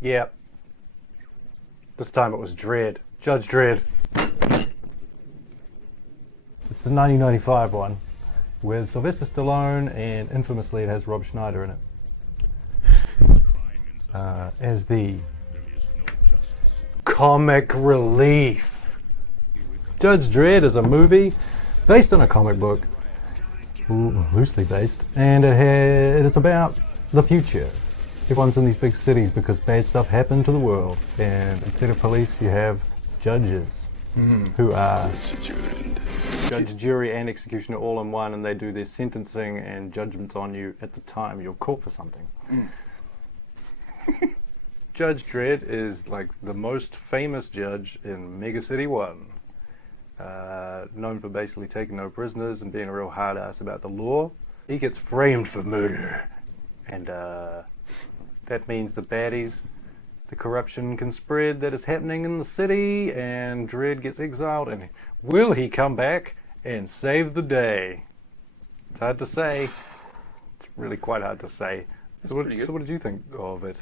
Yeah. This time it was Dredd. Judge Dredd. It's the 1995 one with Sylvester Stallone, and infamously it has Rob Schneider in it. As the comic relief. Judge Dredd is a movie based on a comic book, loosely based, and it is about the future. Everyone's in these big cities because bad stuff happened to the world, and instead of police you have judges who are judge, jury and executioner all in one, and they do their sentencing and judgments on you at the time you're caught for something. Judge Dredd is like the most famous judge in Mega City 1. Known for basically taking no prisoners and being a real hard ass about the law. He gets framed for murder, and that means the baddies, the corruption can spread that is happening in the city, and Dredd gets exiled, and will he come back and save the day? It's hard to say. It's really quite hard to say. So what did you think of it?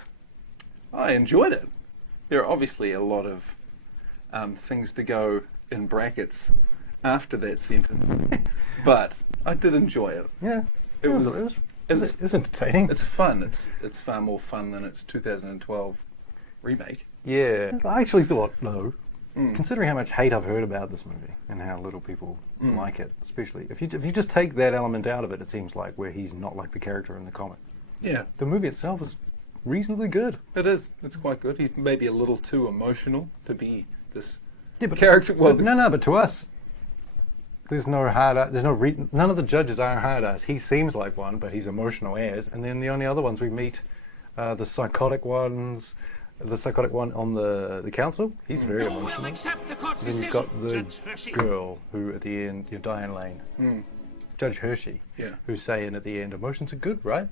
I enjoyed it. There are obviously a lot of things to go in brackets after that sentence, but I did enjoy it. Yeah, it was entertaining. It's fun. It's far more fun than its 2012 remake. Yeah, I actually thought, considering how much hate I've heard about this movie and how little people like it, especially if you just take that element out of it, it seems like where he's not like the character in the comic. Yeah, the movie itself is reasonably good. It is. It's quite good. He's maybe a little too emotional to be this character. Well, but to us, there's no hard. There's no none of the judges are hard ass. He seems like one, but he's emotional as. And then the only other ones we meet, the psychotic ones. The psychotic one on the council, he's very emotional. Then you've got the girl who at the end, Diane Lane, Judge Hershey, who's saying at the end, emotions are good, right?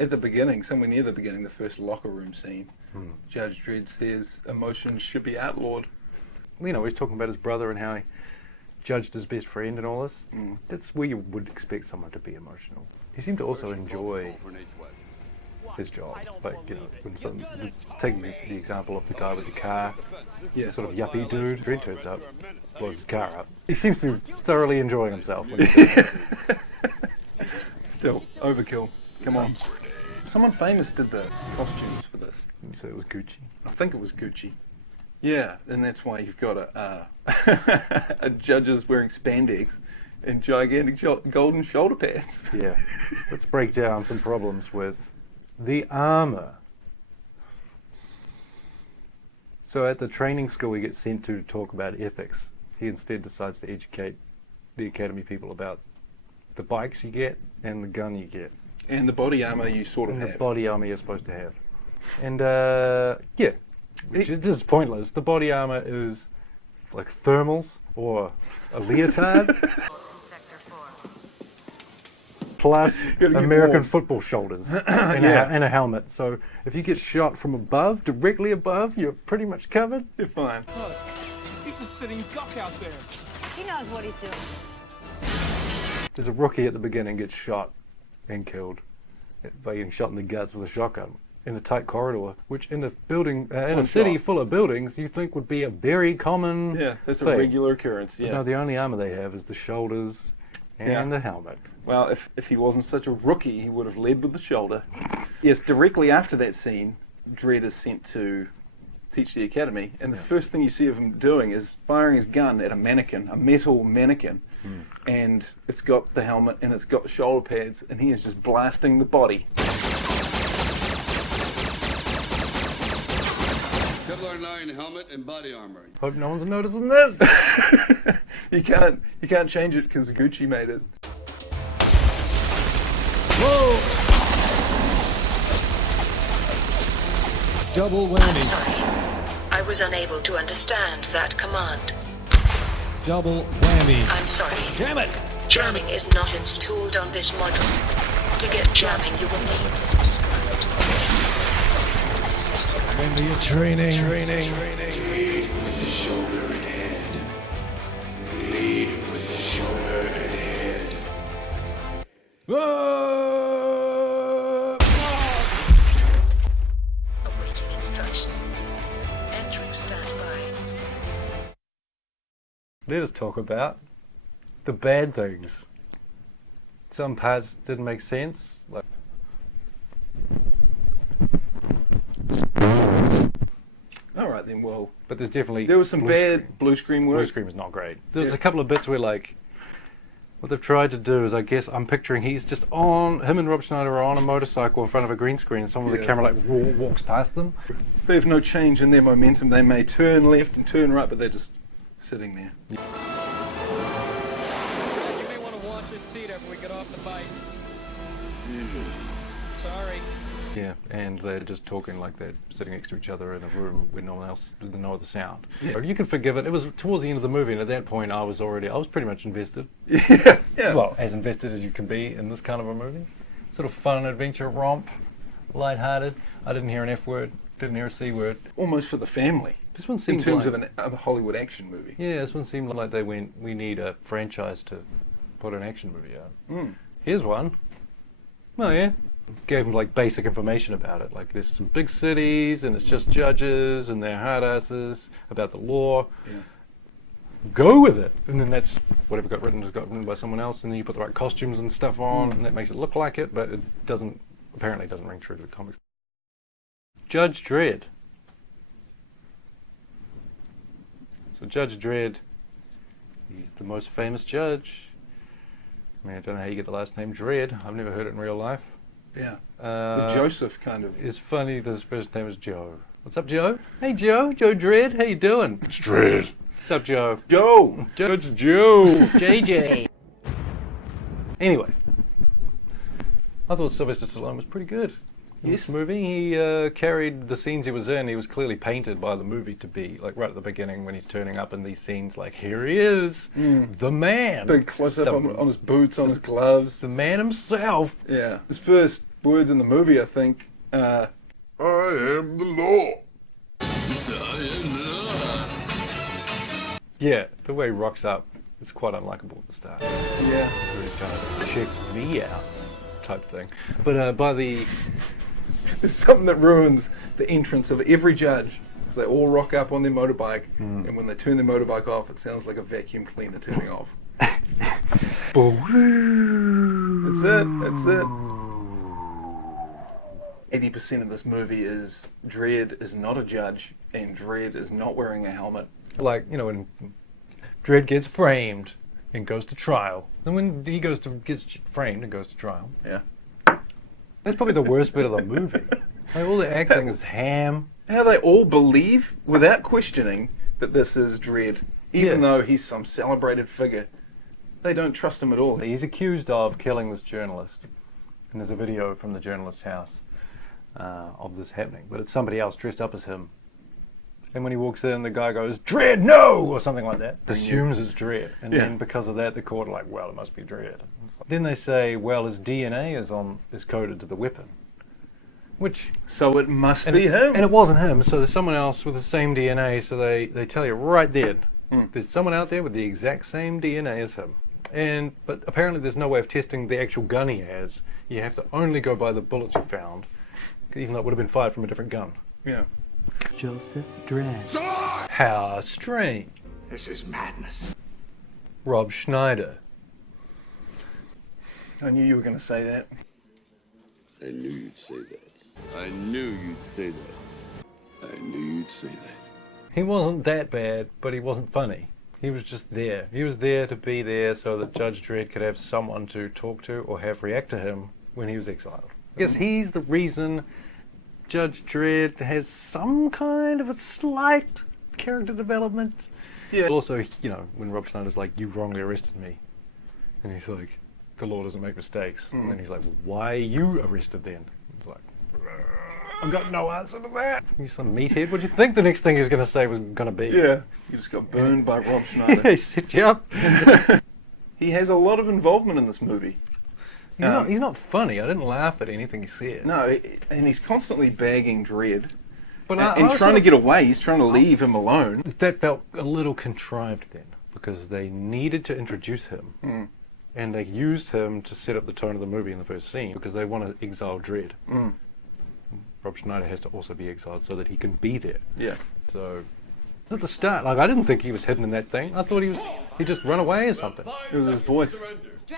At the beginning, somewhere near the beginning, the first locker room scene, Judge Dredd says emotions should be outlawed. You know, he's talking about his brother and how he judged his best friend and all this. That's where you would expect someone to be emotional. He seemed to also enjoy his job, like, you know, when taking the example of the guy with the car, sort of yuppie dude, Dredd turns up, blows his car up. He seems to be thoroughly enjoying himself when he's doing it. Still, overkill. Come on. Someone famous did the costumes for this. You said it was Gucci? I think it was Gucci. Yeah, and that's why you've got a judges wearing spandex and gigantic golden shoulder pads. Yeah. Let's break down some problems with the armor. So at the training school he gets sent to talk about ethics. He instead decides to educate the academy people about the bikes you get and the gun you get. And the body armor you sort of have. The body armor you're supposed to have. And which is just pointless. The body armor is like thermals or a leotard. Plus American football shoulders and a helmet. So if you get shot from above, directly above, you're pretty much covered. You're fine. Look, he's a sitting duck out there. He knows what he's doing. There's a rookie at the beginning gets shot and killed by getting shot in the guts with a shotgun in a tight corridor, which in a building, in a city full of buildings, you think would be a very common that's thing. A regular occurrence. But no, the only armor they have is the shoulders and the helmet. Well, if he wasn't such a rookie, he would have led with the shoulder. Yes, directly after that scene, Dredd is sent to teach the academy, and the first thing you see of him doing is firing his gun at a mannequin, a metal mannequin, and it's got the helmet and it's got the shoulder pads, and he is just blasting the body. Kevlar 9 helmet and body armor. Hope no one's noticing this. You can't change it because Gucci made it. Whoa! Double whammy. I'm sorry. I was unable to understand that command. Double whammy. I'm sorry. Damn it! Jamming is not installed on this model. To get jamming, you will need to subscribe to Remember your training. Lead with the shoulder and head. Lead with the shoulder and head. Whoa! let us talk about the bad things. Some parts didn't make sense. Like, All right then. Well, but there's definitely there was some blue bad screen. blue screen work. Blue screen was not great. There's Yeah. a couple of bits where, like, what they've tried to do is, I guess, I'm picturing him and Rob Schneider are on a motorcycle in front of a green screen, and someone with a Yeah. camera like walks past them. They have no change in their momentum. They may turn left and turn right, but they're just sitting there. You may want to watch your seat after we get off the bike. Sorry. Yeah, and they're just talking like they're sitting next to each other in a room with no one else, with no other sound. Yeah. You can forgive it. It was towards the end of the movie, and at that point I was pretty much invested. Yeah. Yeah. Well, as invested as you can be in this kind of a movie. Sort of fun, adventure, romp, lighthearted. I didn't hear an F word, didn't hear a C word. Almost for the family. This one In seemed terms like, of a Hollywood action movie. yeah, this one seemed like they went, we need a franchise to put an action movie out. Mm. Here's one. Oh yeah. Gave them like basic information about it. Like there's some big cities and it's just judges and they're hard asses about the law. Yeah. Go with it. And then that's whatever got written by someone else, and then you put the right costumes and stuff on and that makes it look like it, but it apparently doesn't ring true to the comics. Judge Dredd. So Judge Dredd, he's the most famous judge. I mean, I don't know how you get the last name Dredd. I've never heard it in real life. Yeah. The Joseph kind of. It's funny that his first name is Joe. What's up, Joe? Hey, Joe. Joe Dredd. How you doing? It's Dredd. What's up, Joe? Joe! Judge Joe. JJ. Anyway, I thought Sylvester Stallone was pretty good in this movie. He carried the scenes he was in. He was clearly painted by the movie to be, like, right at the beginning when he's turning up in these scenes, like, here he is, the man. Big close up The- on his boots, on his gloves. The man himself. Yeah. His first words in the movie, I think, I am the law. Yeah, the way he rocks up, it's quite unlikable at the start. yeah. Really kind of check me out type thing. But by the It's something that ruins the entrance of every judge. Because they all rock up on their motorbike, and when they turn their motorbike off, it sounds like a vacuum cleaner turning off. That's it. That's it. 80% of this movie is Dredd is not a judge, and Dredd is not wearing a helmet. like, you know, when Dredd gets framed and goes to trial, and when he gets framed and goes to trial, Yeah. that's probably the worst bit of the movie. Like, all the acting is ham. How they all believe, without questioning, that this is Dredd, even Yeah. though he's some celebrated figure. They don't trust him at all. He's accused of killing this journalist, and there's a video from the journalist's house of this happening, but it's somebody else dressed up as him. And when he walks in, the guy goes, "Dredd, no!" or something like that. Assumes it's Dredd. And Yeah. then because of that, the court are like, well, it must be Dredd. Then they say, well, his DNA is coded to the weapon. Which, So it must and be him. And it wasn't him, so there's someone else with the same DNA, so they tell you right then, there's someone out there with the exact same DNA as him. But apparently there's no way of testing the actual gun he has. You have to only go by the bullets you found, even though it would have been fired from a different gun. Yeah. Joseph Dredd. How strange. This is madness. Rob Schneider. I knew you were going to say that. I knew you'd say that. I knew you'd say that. I knew you'd say that. He wasn't that bad, but he wasn't funny. He was just there. He was there to be there so that Judge Dredd could have someone to talk to or have react to him when he was exiled. I guess he's the reason Judge Dredd has some kind of a slight character development. Yeah. But also, you know, when Rob Schneider's like, "You wrongly arrested me," and he's like, "The law doesn't make mistakes," and then he's like, well, "Why are you arrested then?" He's like, "I've got no answer to that." You some meathead. What do you think the next thing he was going to say was going to be? Yeah. You just got burned by Rob Yeah, Schneider. he set you up. He has a lot of involvement in this movie. He's not funny. I didn't laugh at anything he said. No, and he's constantly bagging Dredd. But And trying to get away. He's trying to leave him alone. That felt a little contrived then, because they needed to introduce him. And they used him to set up the tone of the movie in the first scene, because they want to exile Dredd. Rob Schneider has to also be exiled so that he can be there. Yeah. So At the start, like I didn't think he was hidden in that thing. I thought he just run away or something. It was his voice.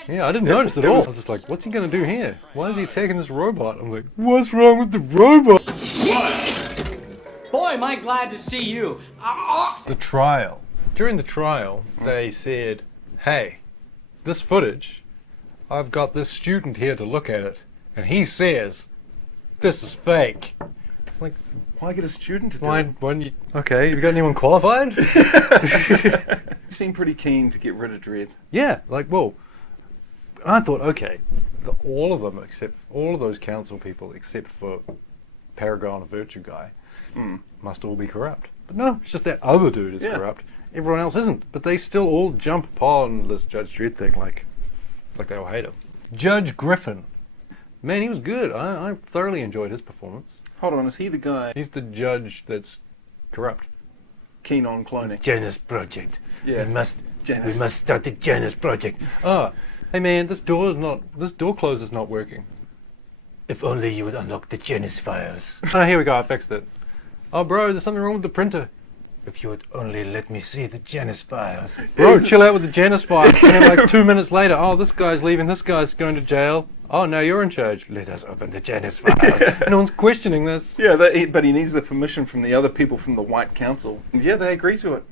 Yeah, I didn't notice at all. I was just like, what's he gonna do here? Why is he attacking this robot? I'm like, what's wrong with the robot? Boy, am I glad to see you. The trial. During the trial, they said, hey, this footage, I've got this student here to look at it, and he says, this is fake. Like, Why get a student to do why, it? when you, okay, you got anyone qualified? You seem pretty keen to get rid of Dredd. Yeah, like, well, I thought, okay, all of them, except all of those council people, except for Paragon, a virtue guy, must all be corrupt. But no, it's just that other dude is corrupt. Everyone else isn't. But they still all jump upon this Judge Dredd thing like they all hate him. Judge Griffin. Man, he was good. I thoroughly enjoyed his performance. Hold on, is he the guy He's the judge that's corrupt. keen on cloning? Janus project. Yeah. We must Janus. start the Janus project. Oh, hey man, this door closer's not working. If only you would unlock the Janus files. Oh, here we go, I fixed it. Oh bro, there's something wrong with the printer. If you would only let me see the Janus files. Bro, chill out with the Janus file. And then like 2 minutes later, oh, this guy's leaving, this guy's going to jail. Oh, now you're in charge. Let us open the Janus files. No one's questioning this. Yeah, but he needs the permission from the other people from the White Council. And yeah, they agree to it.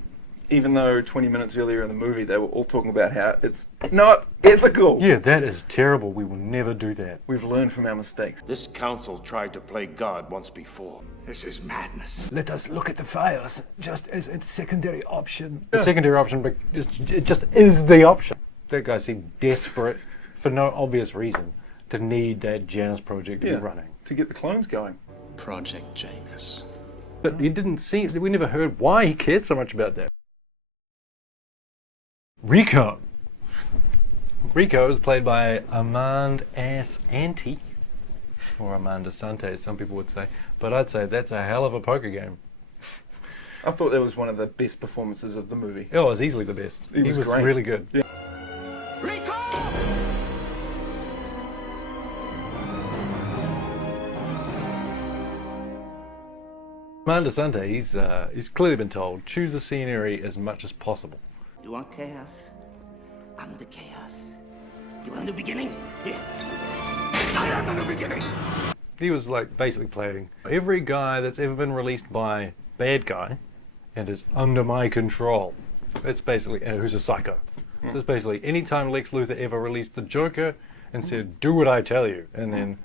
Even though 20 minutes earlier in the movie they were all talking about how it's not ethical. Yeah, that is terrible. We will never do that. We've learned from our mistakes. This council tried to play God once before. This is madness. Let us look at the files just as a secondary option. The secondary option, but it just is the option. That guy seemed desperate for no obvious reason to need that Janus project to be running. To get the clones going. Project Janus. But you didn't see, we never heard why he cared so much about that. Rico. Rico is played by Armand Asante, or Armand Asante, as some people would say. But I'd say that's a hell of a poker game. I thought that was one of the best performances of the movie. Oh, it was easily the best. He was great. Really good. Yeah. Armand Asante, he's clearly been told, choose the scenery as much as possible. You want chaos? I'm the chaos. You want a new beginning? Yeah. I am a new beginning. He was like basically playing every guy that's ever been released by bad guy and is under my control. It's basically, and who's a psycho. So it's basically anytime Lex Luthor ever released the Joker and said, do what I tell you, and then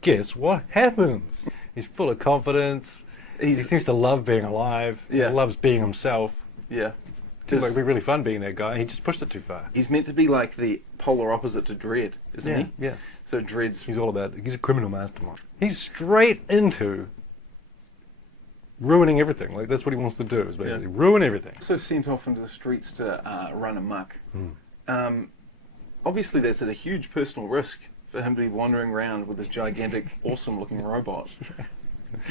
guess what happens? He's full of confidence. He seems to love being alive. Yeah. He loves being himself. Yeah. Seems like it'd be really fun being that guy. He just pushed it too far. He's meant to be like the polar opposite to Dredd, isn't he? Yeah. So Dredd's... He's all about, he's a criminal mastermind. He's straight into ruining everything. Like, that's what he wants to do, is basically ruin everything. So sent off into the streets to run amok. Obviously that's at a huge personal risk for him to be wandering around with this gigantic, awesome-looking robot.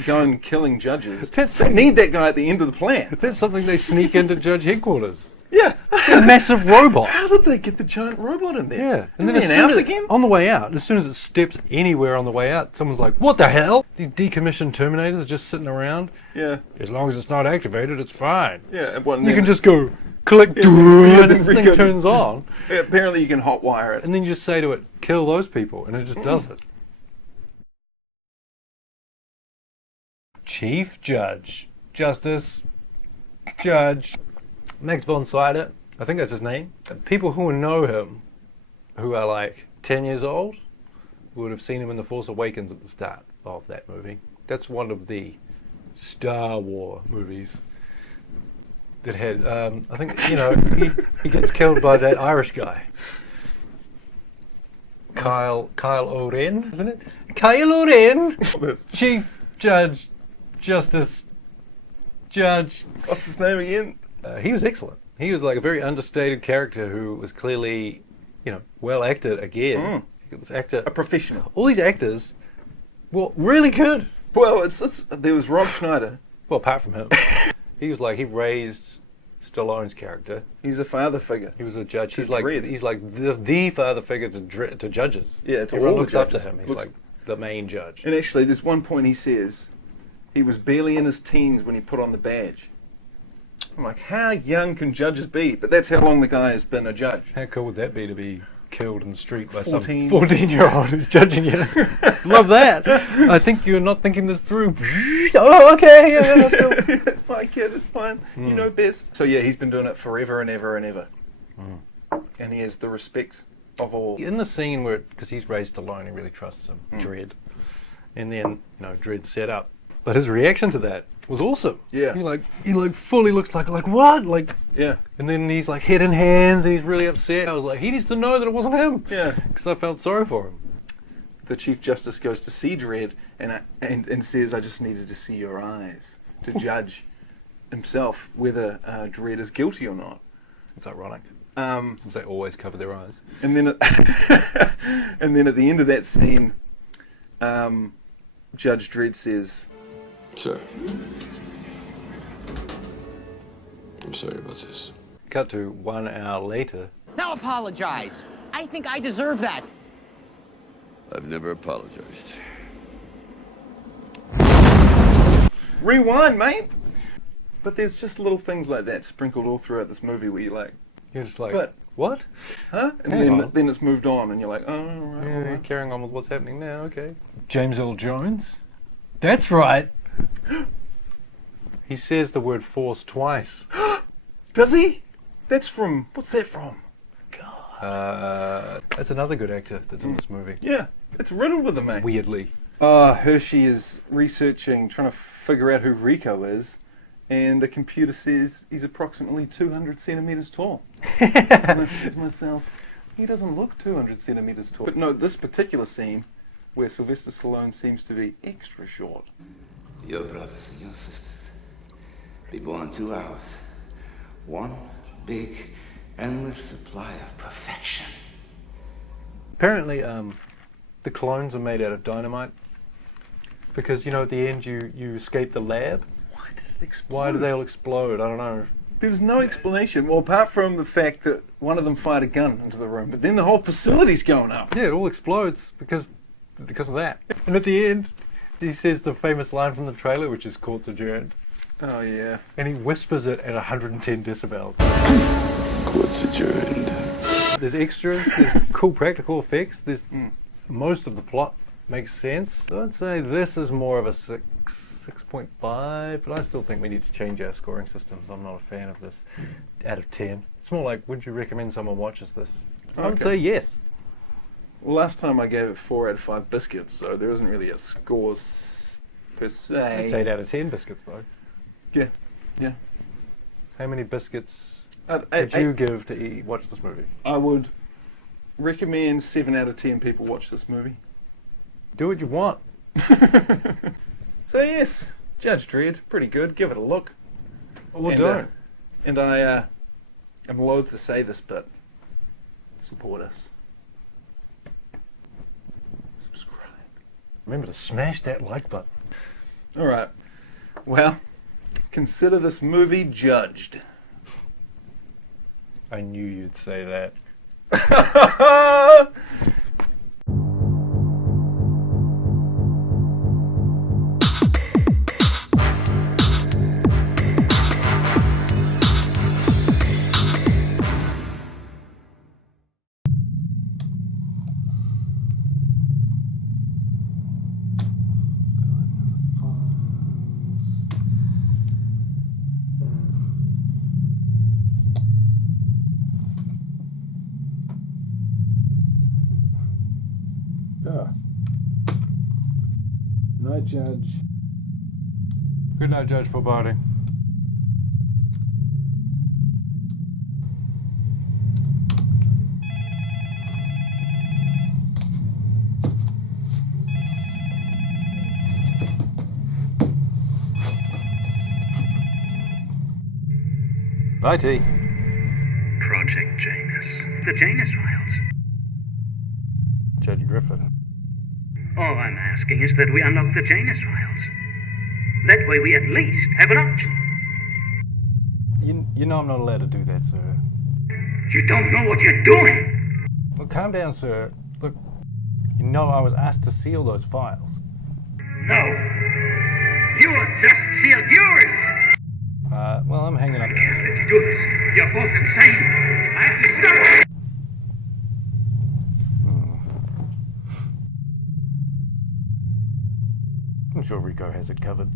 Going killing judges. They need that guy at the end of the plan. That's something they sneak into Judge Headquarters. Yeah. A massive robot. How did they get the giant robot in there? Yeah. And then out again? On the way out, as soon as it steps anywhere on the way out, someone's like, what the hell? These decommissioned Terminators are just sitting around. Yeah. As long as it's not activated, it's fine. Yeah. You can just go click, and this thing turns on. Yeah, apparently you can hotwire it. And then you just say to it, kill those people, and it just does it. Chief Judge, Justice, Judge, Max von Sydow, I think that's his name. People who know him, who are like 10 years old, would have seen him in The Force Awakens at the start of that movie. That's one of the Star Wars movies that had, I think, you know, he gets killed by that Irish guy. Kyle Oren, isn't it? Kyle Oren, Chief Judge, Justice, Judge. What's his name again? He was excellent. He was like a very understated character who was clearly, you know, well acted again. This actor, a professional. All these actors, well, really good. Well, there was Rob Schneider. Well, apart from him, he was like, he raised Stallone's character. He's a father figure. He was a judge. To He's like Dredd. the father figure to judges. Yeah, to everyone all looks the up to judges. him. He's like the main judge. And actually, there's one point he says he was barely in his teens when he put on the badge. I'm like, how young can judges be? But that's how long the guy has been a judge. How cool would that be to be killed in the street by 14. some 14-year-old who's judging you? Love that. I think you're not thinking this through. Oh, okay, yeah, that's cool. It's fine, kid, it's fine. You know best. So yeah, he's been doing it forever and ever and ever. And he has the respect of all. In the scene where, because he's raised alone, he really trusts him, Dredd. And then, Dredd set up. But his reaction to that was awesome. Yeah. He fully looks like what? Yeah. And then he's like head in hands, and he's really upset. I was like, he needs to know that it wasn't him. Yeah. Because I felt sorry for him. The Chief Justice goes to see Dredd and says, I just needed to see your eyes to judge himself whether Dredd is guilty or not. It's ironic. Since they always cover their eyes. And then and then at the end of that scene, Judge Dredd says, Sir, I'm sorry about this. Cut to 1 hour later. Now apologize. I think I deserve that. I've never apologized. rewind, mate. But there's just little things like that sprinkled all throughout this movie where you're just like, but, what? Huh? And then it's moved on and you're like, oh, right, yeah, right. Carrying on with what's happening now, okay. James Earl Jones? That's right. He says the word force twice. Does he? What's that from? That's another good actor that's in this movie. Yeah, it's riddled with them, mate. Weirdly. Hershey is researching, trying to figure out who Rico is, and the computer says he's approximately 200 centimeters tall. And I think to myself, he doesn't look 200 centimeters tall. But no, this particular scene, where Sylvester Stallone seems to be extra short. Your brothers and your sisters be born in 2 hours. One big, endless supply of perfection. Apparently, the clones are made out of dynamite. Because, at the end you escape the lab. Why did it explode? Why did they all explode? I don't know. There was no explanation, well, apart from the fact that one of them fired a gun into the room, but then the whole facility's going up. Yeah, it all explodes because of that. And at the end, he says the famous line from the trailer, which is court's adjourned. Oh, yeah. And he whispers it at 110 decibels. Court's adjourned. There's extras, there's cool practical effects, there's most of the plot makes sense. So I'd say this is more of a 6.5, but I still think we need to change our scoring systems. I'm not a fan of this out of 10. It's more like, would you recommend someone watches this? I would say yes. Well, last time I gave it 4 out of 5 biscuits, so there isn't really a score per se. It's 8 out of 10 biscuits, though. Yeah. How many biscuits would you give to watch this movie? I would recommend 7 out of 10 people watch this movie. Do what you want. So yes, Judge Dredd, pretty good. Give it a look. Or don't. And I am loath to say this, but support us. Subscribe. Remember to smash that like button. All right. Well, consider this movie judged. I knew you'd say that. Good night, Judge. Good night, Judge Foreboding. IT. Project Janus. The Janus Files. Judge Griffin. All I'm asking is that we unlock the Janus Files. That way we at least have an option. You know I'm not allowed to do that, sir. You don't know what you're doing! Well, calm down, sir. Look, you know I was asked to seal those files. No! You have just sealed yours! Well, I'm hanging up now, do this. You're both insane. I have to stop. I'm sure Rico has it covered.